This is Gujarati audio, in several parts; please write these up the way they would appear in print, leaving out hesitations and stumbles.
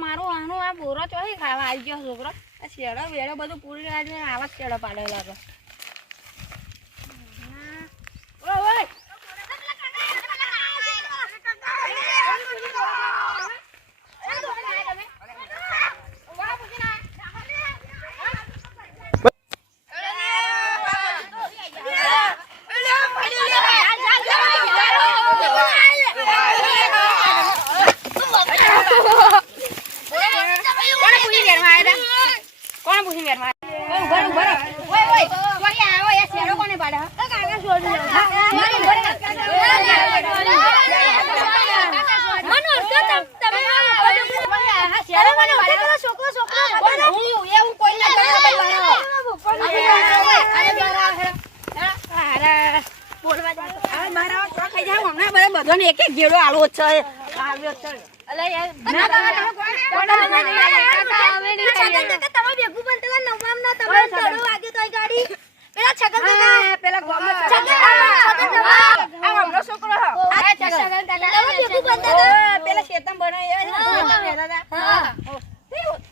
મારો આનો આ બોરો ચોહી ખાવા આવી ગયો છોકરો આ શેડો વેડો બધું પૂરી લાગે આવા શેડો પાડે લાગે ઓય એક એક ગેડો આલો છે આવ્યો છે અલે યાર ના તમે ભેગું બનતલા નવમ ના તમે ચડો વાગે તોય ગાડી પેલા છગન કાકા પેલા ગોમત છગન આ હમરો છોકરો હ આ છગન કાકા તમે ભેગું બનતલા પેલા શેતમ બનાય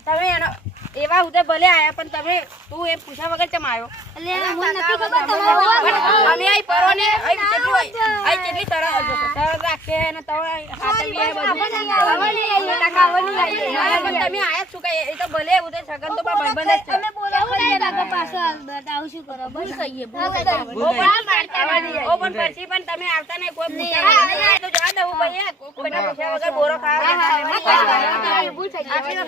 તમે એનો એવા ઉતે ભલે આયા પણ તમે તું એ પૂછા વગર ચમ આવ્યો એટલે હું નથી ખબર તમારો અને આઈ પરોને આઈ કેટલી તરત રાખે ને તમે હાથે બધું કાકાવની આઈ પણ તમે આયા શું કે એ તો ભલે ઉતે સગન તો ભાઈબંધ જ છે તમે બોલો કાકા પાછો બતાવું શું કરો બોલ કહીએ ઓ પણ પછી પણ તમે આવતા નહીં કોઈ પૂછા તો જવા દઉં ભાઈ કોઈના પૂછ્યા વગર બોરો ખાવા ભૂલ થઈ ગઈ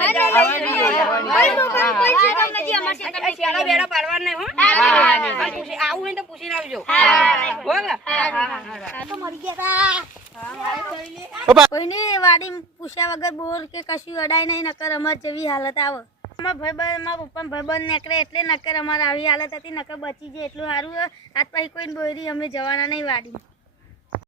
કોઈની વાડી પૂછ્યા વગર બોર કે કશું અડાય નહીં નકર અમાર જેવી હાલત આવે મારા પપ્પા ભાઈબંધ નીકળે એટલે નકર અમારે આવી હાલત હતી નકર બચી જાય એટલું સારું આજ પછી કોઈને બોરી અમે જવાના નહીં વાડી